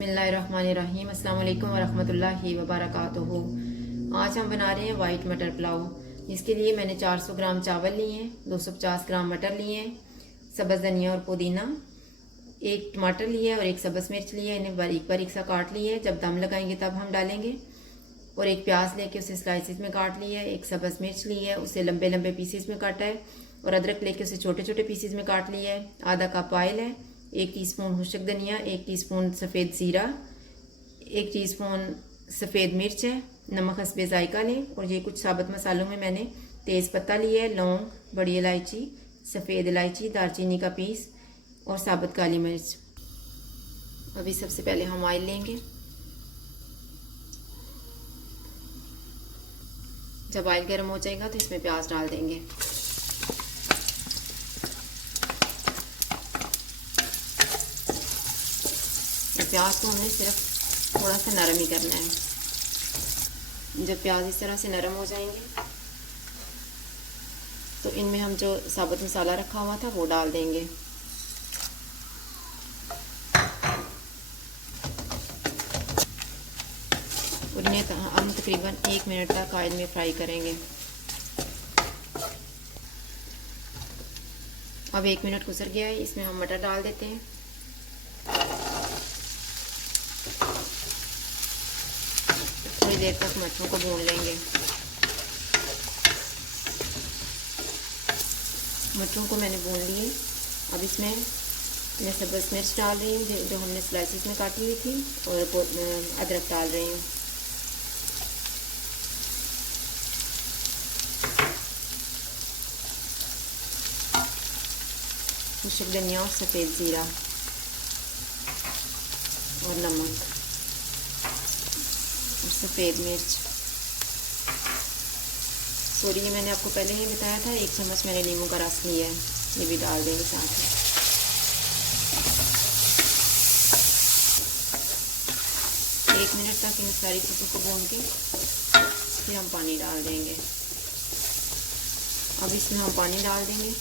बिस्मिल्लाहिर्रहमानिर्रहीम अस्सलाम वालेकुम वरहमतुल्लाहि वबरकातुहू। आज हम बना रहे हैं वाइट मटर पुलाव। इसके लिए मैंने 400 ग्राम चावल लिए हैं, 250 ग्राम मटर लिए हैं, सब्ज़ धनिया और पुदीना, एक टमाटर लिया है और एक सब्ज़ मिर्च लिया है। इन्हें बारीक बारीक सा काट लिया है, जब दम लगाएंगे तब हम डालेंगे। और एक प्याज लेके उसे स्लाइसिस में काट लिया है, एक सब्ज़ मिर्च लिया है, उसे लंबे लंबे पीसीस में काटा है। और अदरक लेके उसे छोटे छोटे पीसीस में काट लिया है। आधा कप ऑयल है, 1 टीस्पून खुशक धनिया, 1 टीस्पून सफ़ेद ज़ीरा, 1 टीस्पून सफ़ेद मिर्च है, नमक हस्बे जायका लें। और ये कुछ साबुत मसालों में मैंने तेज़ पत्ता लिया है, लौंग, बड़ी इलायची, सफ़ेद इलायची, दालचीनी का पीस और साबुत काली मिर्च। अभी सबसे पहले हम ऑयल लेंगे। जब ऑयल गर्म हो जाएगा तो इसमें प्याज डाल देंगे। प्याज को हमने सिर्फ थोड़ा सा नरम ही करना है। जब प्याज इस तरह से नरम हो जाएंगे तो इनमें हम जो साबुत मसाला रखा हुआ था वो डाल देंगे। और इन्हें हम तकरीबन 1 मिनट तक ऑयल में फ्राई करेंगे। अब 1 मिनट गुजर गया है, इसमें हम मटर डाल देते हैं। थोड़ी देर तक मटरों को भून लेंगे। मटरों को मैंने भून लिए। अब इसमें मैं सब्ज़ मिर्च डाल रही हूँ जो हमने स्लाइसिस में काटी हुई थी, और अदरक डाल रही हूँ। खुशक धनिया और सफ़ेद ज़ीरा और नमक और सफ़ेद मिर्च। सॉरी, ये मैंने आपको पहले ही बताया था। 1 चम्मच मैंने नींबू का रस लिया है, ये भी डाल देंगे साथ में। एक मिनट तक इन सारी चीज़ों को भून के फिर हम पानी डाल देंगे। अब इसमें हम पानी डाल देंगे।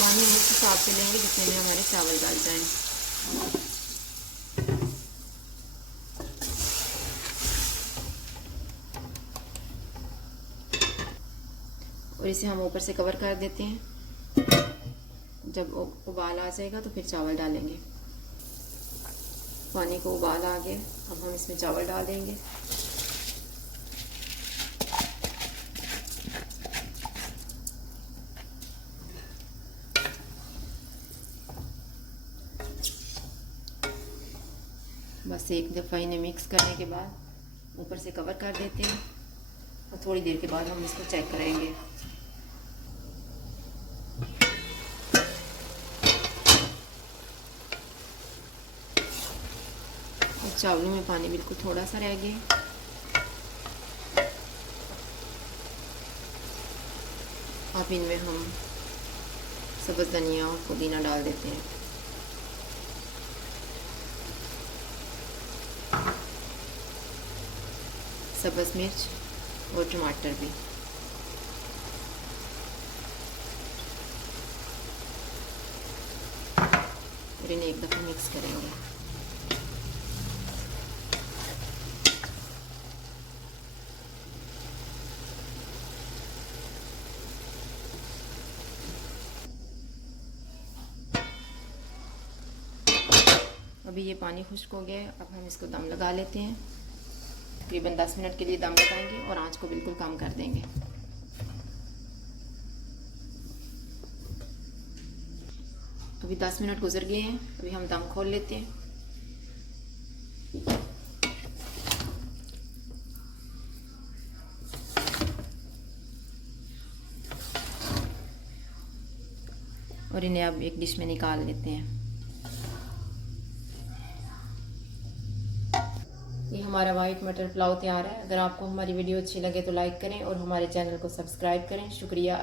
पानी हम उस हिसाब से लेंगे जितने में हमारे चावल डाल जाएं। और इसे हम ऊपर से कवर कर देते हैं। जब उबाल आ जाएगा तो फिर चावल डालेंगे। पानी को उबाल आ गया, अब हम इसमें चावल डाल देंगे। बस एक दफ़ा इन्हें मिक्स करने के बाद ऊपर से कवर कर देते हैं और थोड़ी देर के बाद हम इसको चेक करेंगे। और चावलों में पानी बिल्कुल थोड़ा सा रह गया। अब इनमें हम सब्ज़ धनिया और पुदीना डाल देते हैं। सब्ज़ मिर्च और टमाटर भी। और इन्हें एक दफ़ा मिक्स करेंगे। अभी ये पानी खुश्क हो गया है। अब हम इसको दम लगा लेते हैं। तकरीबन 10 मिनट के लिए दम लगाएंगे और आंच को बिल्कुल कम कर देंगे। अभी 10 मिनट गुजर गए हैं। अभी हम दम खोल लेते हैं। और इन्हें अब एक डिश में निकाल लेते हैं। ये हमारा वाइट मटर पुलाव तैयार है। अगर आपको हमारी वीडियो अच्छी लगे तो लाइक करें और हमारे चैनल को सब्सक्राइब करें। शुक्रिया।